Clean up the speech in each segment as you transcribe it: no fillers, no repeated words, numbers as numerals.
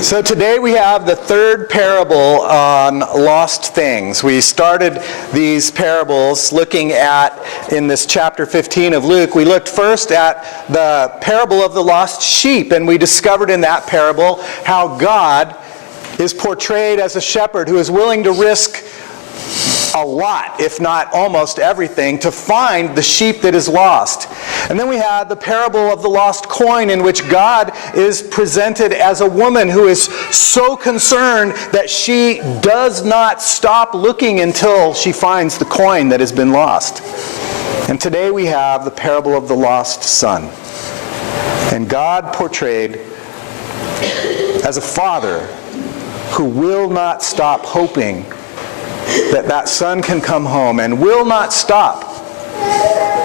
So today we have the third parable on lost things. We started these parables looking at, in this chapter 15 of Luke, we looked first at the parable of the lost sheep, and we discovered in that parable how God is portrayed as a shepherd who is willing to risk a lot, if not almost everything, to find the sheep that is lost. And then we had the parable of the lost coin, in which God is presented as a woman who is so concerned that she does not stop looking until she finds the coin that has been lost. And today we have the parable of the lost son. And God portrayed as a father who will not stop hoping that that son can come home and will not stop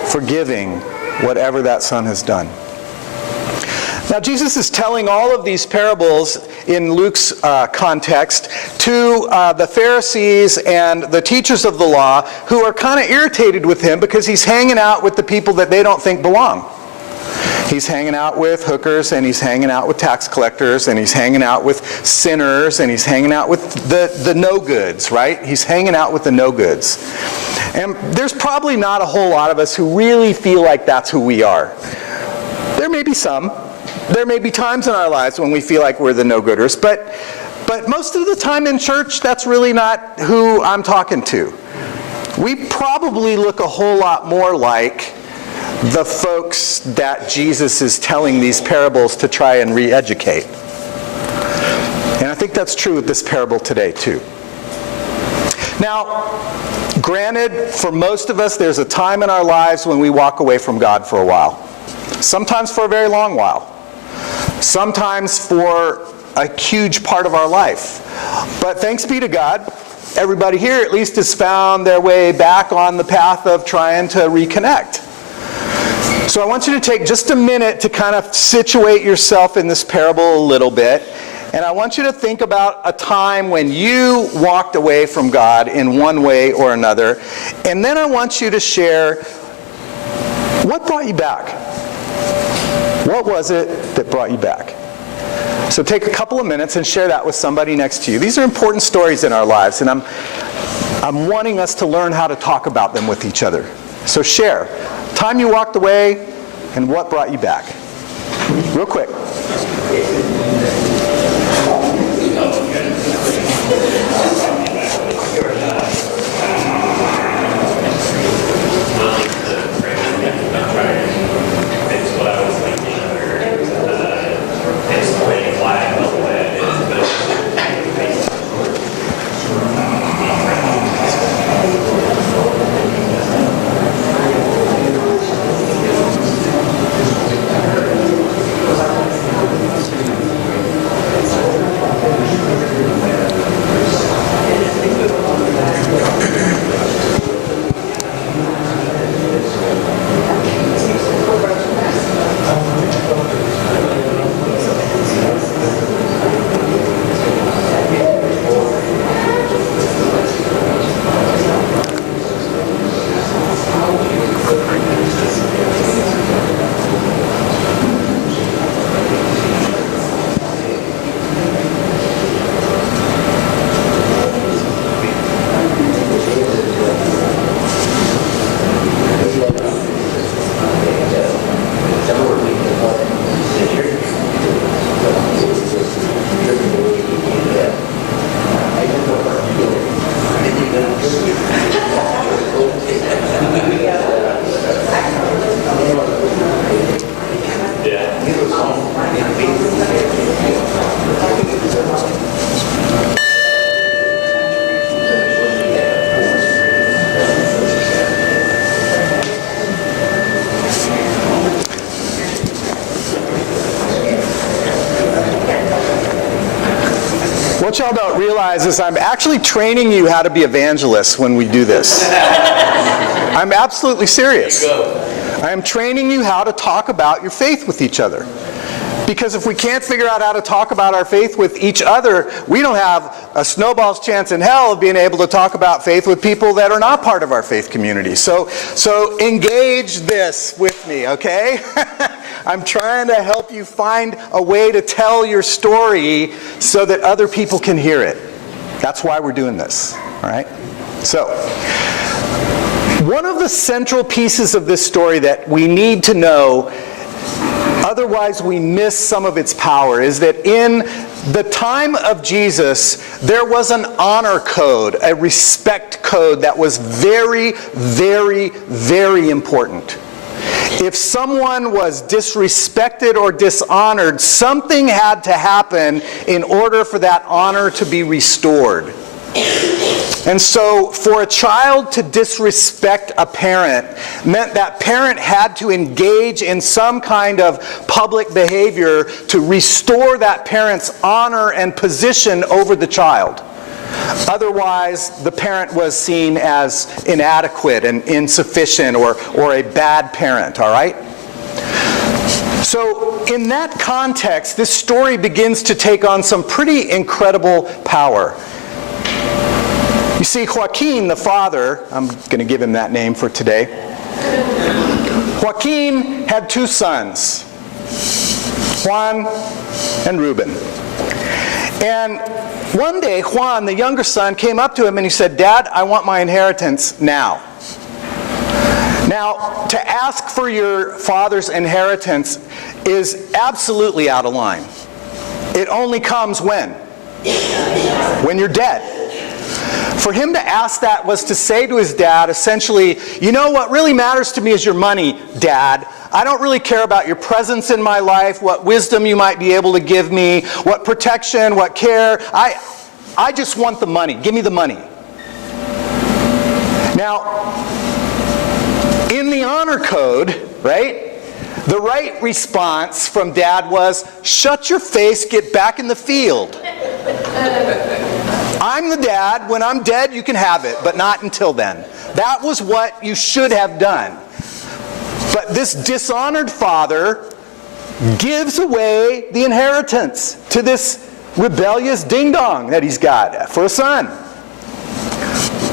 forgiving whatever that son has done. Now, Jesus is telling all of these parables in Luke's context to the Pharisees and the teachers of the law who are kind of irritated with him because he's hanging out with the people that they don't think belong. He's hanging out with hookers, and he's hanging out with tax collectors, and he's hanging out with sinners, and he's hanging out with the no-goods, right? He's hanging out with the no-goods. And there's probably not a whole lot of us who really feel like that's who we are. There may be some. There may be times in our lives when we feel like we're the no-gooders, but most of the time in church, that's really not who I'm talking to. We probably look a whole lot more like the folks that Jesus is telling these parables to try and re-educate. And I think that's true with this parable today, too. Now, granted, for most of us, there's a time in our lives when we walk away from God for a while. Sometimes for a very long while. Sometimes for a huge part of our life. But thanks be to God, everybody here at least has found their way back on the path of trying to reconnect. So I want you to take just a minute to kind of situate yourself in this parable a little bit. And I want you to think about a time when you walked away from God in one way or another. And then I want you to share what brought you back. What was it that brought you back? So take a couple of minutes and share that with somebody next to you. These are important stories in our lives, and I'm wanting us to learn how to talk about them with each other. So share. Time you walked away and what brought you back. Real quick. What y'all don't realize is I'm actually training you how to be evangelists when we do this. I'm absolutely serious. I am training you how to talk about your faith with each other. Because if we can't figure out how to talk about our faith with each other, we don't have a snowball's chance in hell of being able to talk about faith with people that are not part of our faith community. So engage this with me, okay? I'm trying to help you find a way to tell your story so that other people can hear it. That's why we're doing this, all right? So, one of the central pieces of this story that we need to know, otherwise we miss some of its power, is that in the time of Jesus, there was an honor code, a respect code that was very, very, very important. If someone was disrespected or dishonored, something had to happen in order for that honor to be restored. And so for a child to disrespect a parent meant that parent had to engage in some kind of public behavior to restore that parent's honor and position over the child. Otherwise, the parent was seen as inadequate and insufficient or a bad parent, all right? So in that context, this story begins to take on some pretty incredible power. You see, Joaquin, the father, I'm going to give him that name for today. Joaquin had two sons, Juan and Reuben. And one day, Juan, the younger son, came up to him and he said, "Dad, I want my inheritance now." Now, to ask for your father's inheritance is absolutely out of line. It only comes when? When you're dead. For him to ask that was to say to his dad, essentially, "You know what really matters to me is your money, Dad. I don't really care about your presence in my life, what wisdom you might be able to give me, what protection, what care. I just want the money. Give me the money." Now, in the honor code, right, the right response from Dad was, "Shut your face, get back in the field. I'm the dad. When I'm dead, you can have it, but not until then." That was what you should have done. But this dishonored father gives away the inheritance to this rebellious ding-dong that he's got for a son,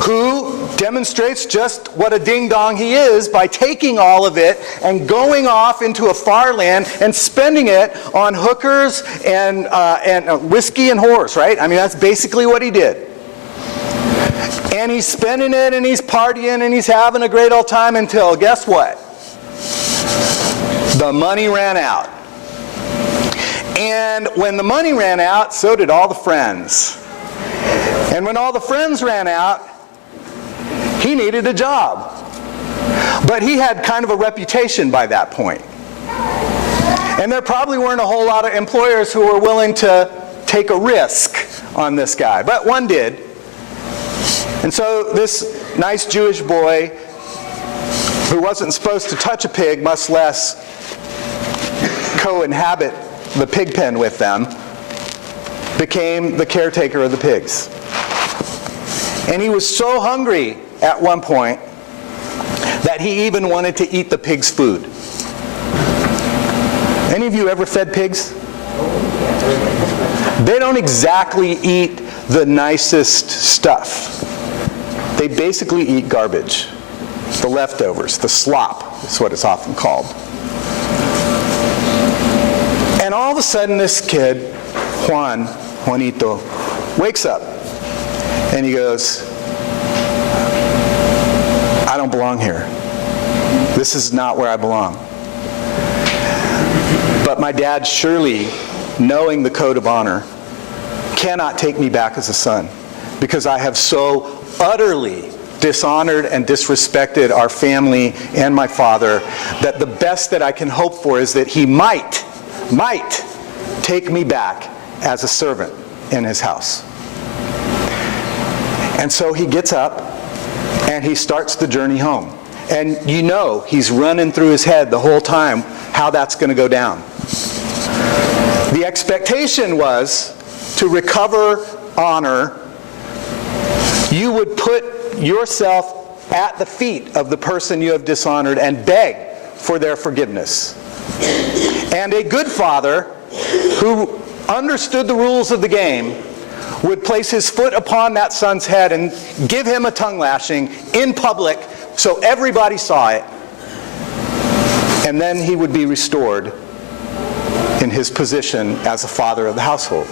who demonstrates just what a ding-dong he is by taking all of it and going off into a far land and spending it on hookers and whiskey and whores, right? I mean, that's basically what he did. And he's spending it and he's partying and he's having a great old time until, guess what? The money ran out. And when the money ran out, so did all the friends. And when all the friends ran out, he needed a job. But he had kind of a reputation by that point. And there probably weren't a whole lot of employers who were willing to take a risk on this guy. But one did. And so this nice Jewish boy, who wasn't supposed to touch a pig, much less co-inhabit the pig pen with them, became the caretaker of the pigs. And he was so hungry at one point that he even wanted to eat the pig's food. Any of you ever fed pigs? They don't exactly eat the nicest stuff. They basically eat garbage. The leftovers, the slop is what it's often called. And all of a sudden this kid, Juanito, wakes up and he goes, "I don't belong here. This is not where I belong. But my dad, surely, knowing the code of honor, cannot take me back as a son because I have so utterly dishonored and disrespected our family and my father that the best that I can hope for is that he might take me back as a servant in his house." And so he gets up and he starts the journey home. And you know he's running through his head the whole time how that's going to go down. The expectation was to recover honor, you would put yourself at the feet of the person you have dishonored and beg for their forgiveness. And a good father who understood the rules of the game would place his foot upon that son's head and give him a tongue lashing in public so everybody saw it. And then he would be restored in his position as a father of the household.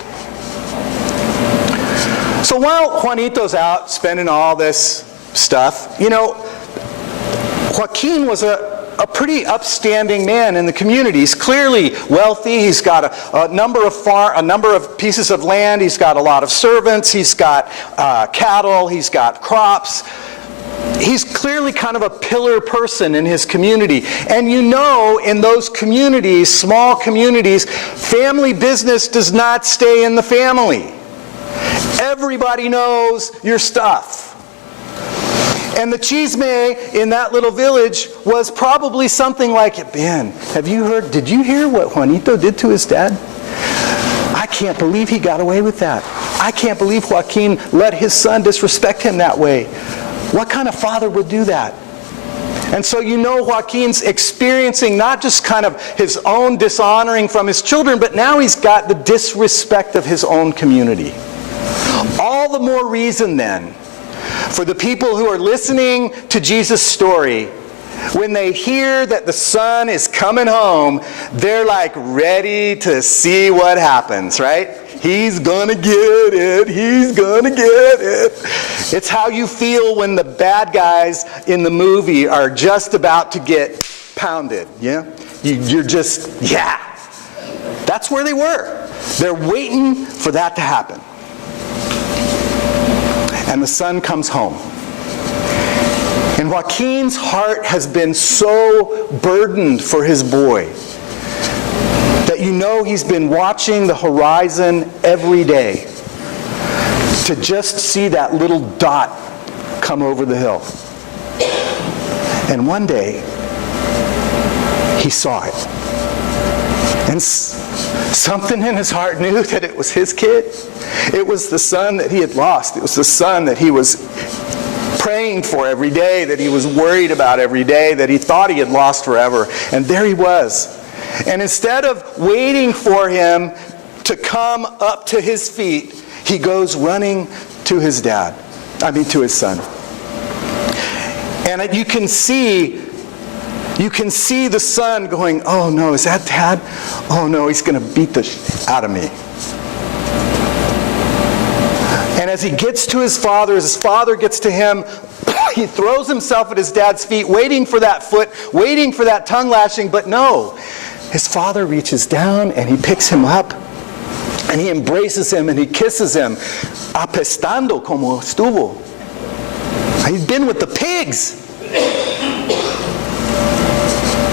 So while Juanito's out spending all this stuff, Joaquin was a pretty upstanding man in the community. He's clearly wealthy. He's got a number of pieces of land. He's got a lot of servants. He's got cattle. He's got crops. He's clearly kind of a pillar person in his community. And in those communities, small communities, family business does not stay in the family. Everybody knows your stuff. And the chisme in that little village was probably something like, Ben, did you hear what Juanito did to his dad? I can't believe he got away with that. I can't believe Joaquin let his son disrespect him that way. What kind of father would do that? And so Joaquin's experiencing not just kind of his own dishonoring from his children, but now he's got the disrespect of his own community. All the more reason then for the people who are listening to Jesus' story, when they hear that the son is coming home, they're like ready to see what happens, right? He's gonna get it. He's gonna get it. It's how you feel when the bad guys in the movie are just about to get pounded, yeah? You're just, yeah. That's where they were. They're waiting for that to happen. And the son comes home. And Joaquin's heart has been so burdened for his boy that he's been watching the horizon every day to just see that little dot come over the hill. And one day, he saw it. And something in his heart knew that it was his kid. It was the son that he had lost. It was the son that he was praying for every day, that he was worried about every day, that he thought he had lost forever. And there he was. And instead of waiting for him to come up to his feet, he goes running to his to his son. And you can see the son going, oh no, is that Dad? Oh no, he's going to beat the shit out of me. And as he gets to his father, as his father gets to him, he throws himself at his dad's feet, waiting for that foot, waiting for that tongue lashing, but no. His father reaches down and he picks him up and he embraces him and he kisses him. Apestando como estuvo. He'd been with the pigs.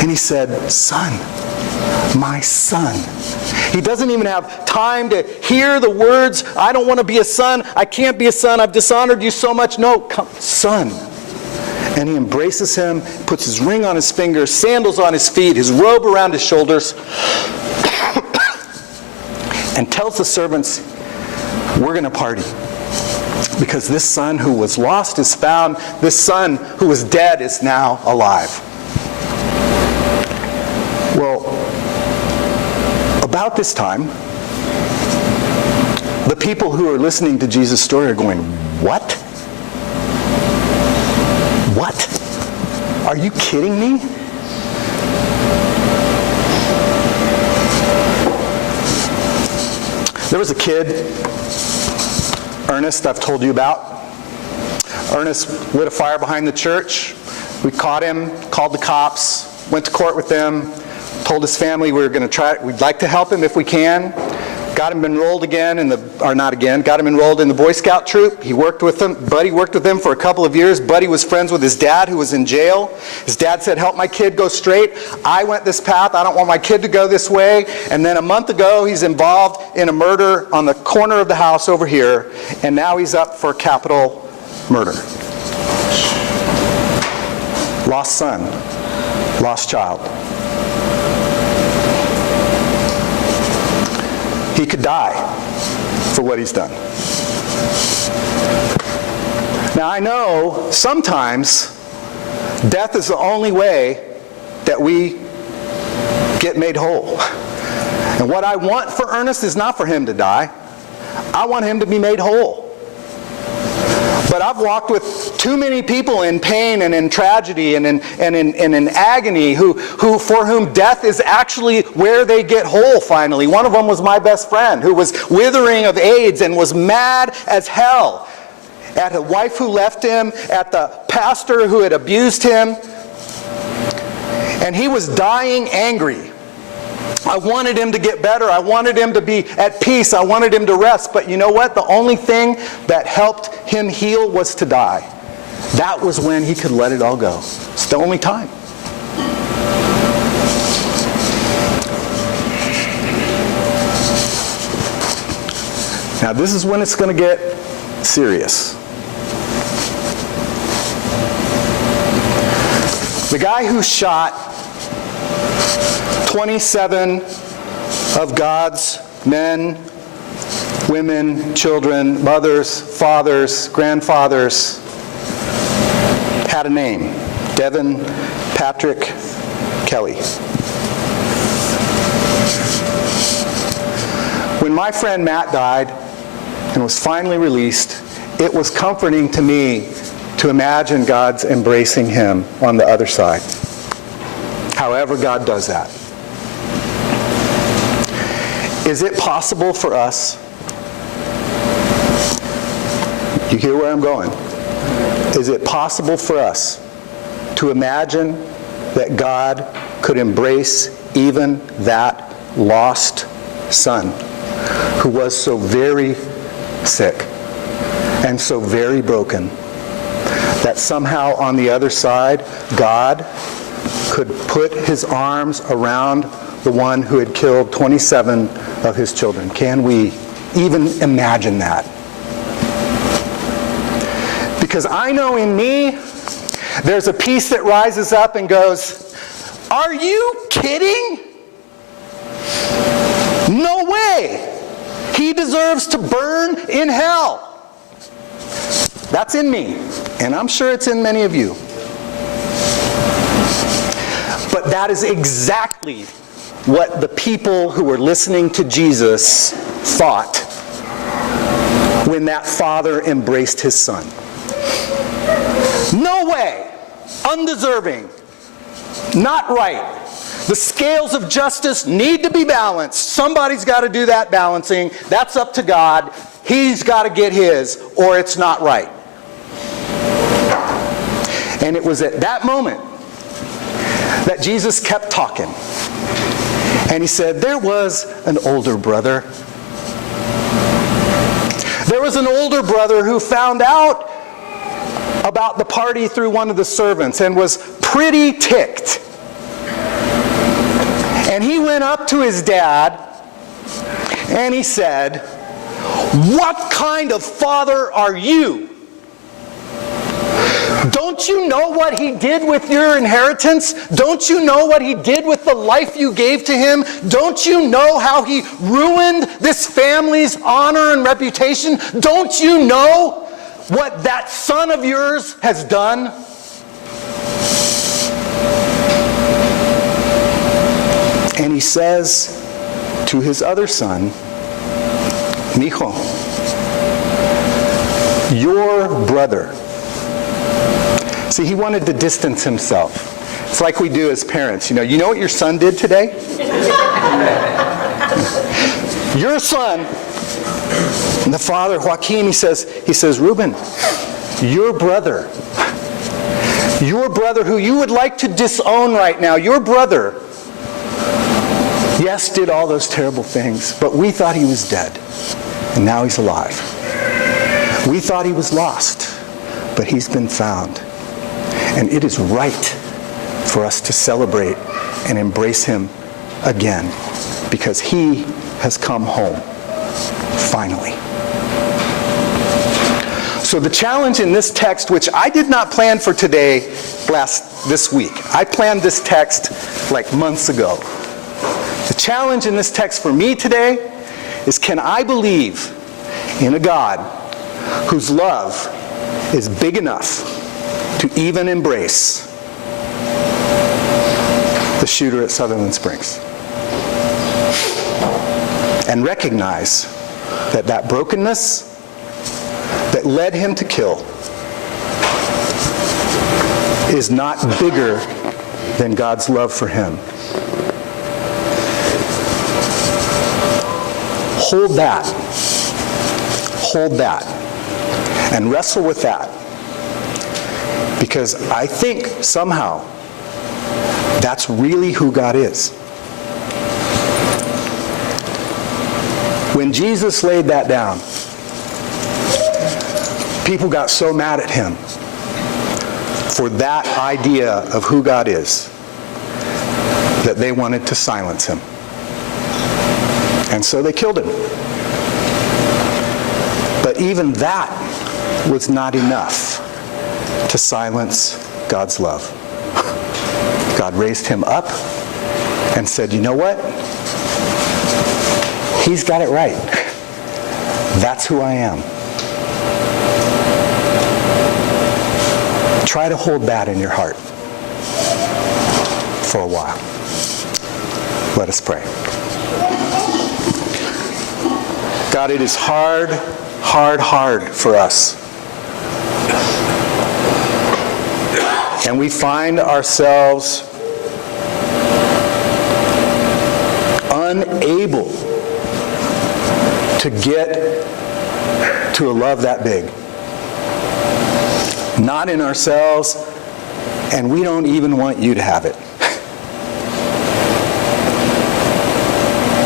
And he said, son, my son. He doesn't even have time to hear the words, I don't want to be a son, I can't be a son, I've dishonored you so much. No, come, son. And he embraces him, puts his ring on his finger, sandals on his feet, his robe around his shoulders, and tells the servants, we're going to party. Because this son who was lost is found, this son who was dead is now alive. Well, about this time, the people who are listening to Jesus' story are going, what? What? Are you kidding me? There was a kid, Ernest, I've told you about. Ernest lit a fire behind the church. We caught him, called the cops, went to court with them, told his family we'd like to help him if we can. Got him enrolled got him enrolled in the Boy Scout troop. He worked with them. Buddy worked with him for a couple of years. Buddy was friends with his dad who was in jail. His dad said, help my kid go straight. I went this path. I don't want my kid to go this way. And then a month ago, he's involved in a murder on the corner of the house over here. And now he's up for capital murder. Lost son. Lost child. He could die for what he's done. Now I know sometimes death is the only way that we get made whole. And And what I want for Ernest is not for him to die. I want him to be made whole. But I've walked with too many people in pain and in tragedy and in agony for whom death is actually where they get whole finally. One of them was my best friend who was withering of AIDS and was mad as hell at a wife who left him, at the pastor who had abused him. And he was dying angry. I wanted him to get better. I wanted him to be at peace. I wanted him to rest. But you know what? The only thing that helped him heal was to die. That was when he could let it all go. It's the only time. Now this is when it's going to get serious. The guy who shot 27 of God's men, women, children, mothers, fathers, grandfathers had a name. Devin Patrick Kelly. When my friend Matt died and was finally released, it was comforting to me to imagine God's embracing him on the other side. However God does that. Is it possible for us? You hear where I'm going? Is it possible for us to imagine that God could embrace even that lost son who was so very sick and so very broken that somehow on the other side God could put his arms around the one who had killed 27 of his children? Can we even imagine that? Because I know in me, there's a piece that rises up and goes, are you kidding? No way! He deserves to burn in hell. That's in me, and I'm sure it's in many of you. But that is exactly what the people who were listening to Jesus thought when that father embraced his son. No way! Undeserving. Not right. The scales of justice need to be balanced. Somebody's got to do that balancing. That's up to God. He's got to get his, or it's not right. And it was at that moment that Jesus kept talking. And he said, there was an older brother. There was an older brother who found out about the party through one of the servants and was pretty ticked. And he went up to his dad and he said, what kind of father are you? Don't you know what he did with your inheritance? Don't you know what he did with the life you gave to him? Don't you know how he ruined this family's honor and reputation? Don't you know what that son of yours has done? And he says to his other son, Mijo, your brother. See, he wanted to distance himself. It's like we do as parents. You know what your son did today? Your son, and the father, Joaquin, he says, Reuben, your brother who you would like to disown right now, your brother, yes, did all those terrible things, but we thought he was dead, and now he's alive. We thought he was lost, but he's been found. And it is right for us to celebrate and embrace him again, because he has come home, finally. So the challenge in this text, which I did not plan for today, this week. I planned this text like months ago. The challenge in this text for me today is, can I believe in a God whose love is big enough to even embrace the shooter at Sutherland Springs? and recognize that that brokenness that led him to kill is not bigger than God's love for him. Hold that. Hold that. And wrestle with that. Because I think somehow that's really who God is. When Jesus laid that down, people got so mad at him for that idea of who God is that they wanted to silence him. And so they killed him. But even that was not enough to silence God's love. God raised him up and said, you know what? He's got it right. That's who I am. Try to hold that in your heart for a while. Let us pray. God, it is hard for us. And we find ourselves unable to get to a love that big. Not in ourselves, and we don't even want you to have it.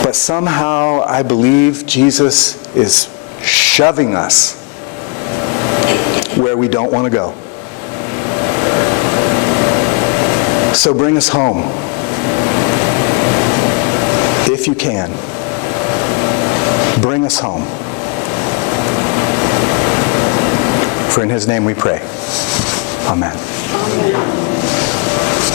But somehow I believe Jesus is shoving us where we don't want to go. So bring us home, if you can. Bring us home. For in his name we pray. Amen.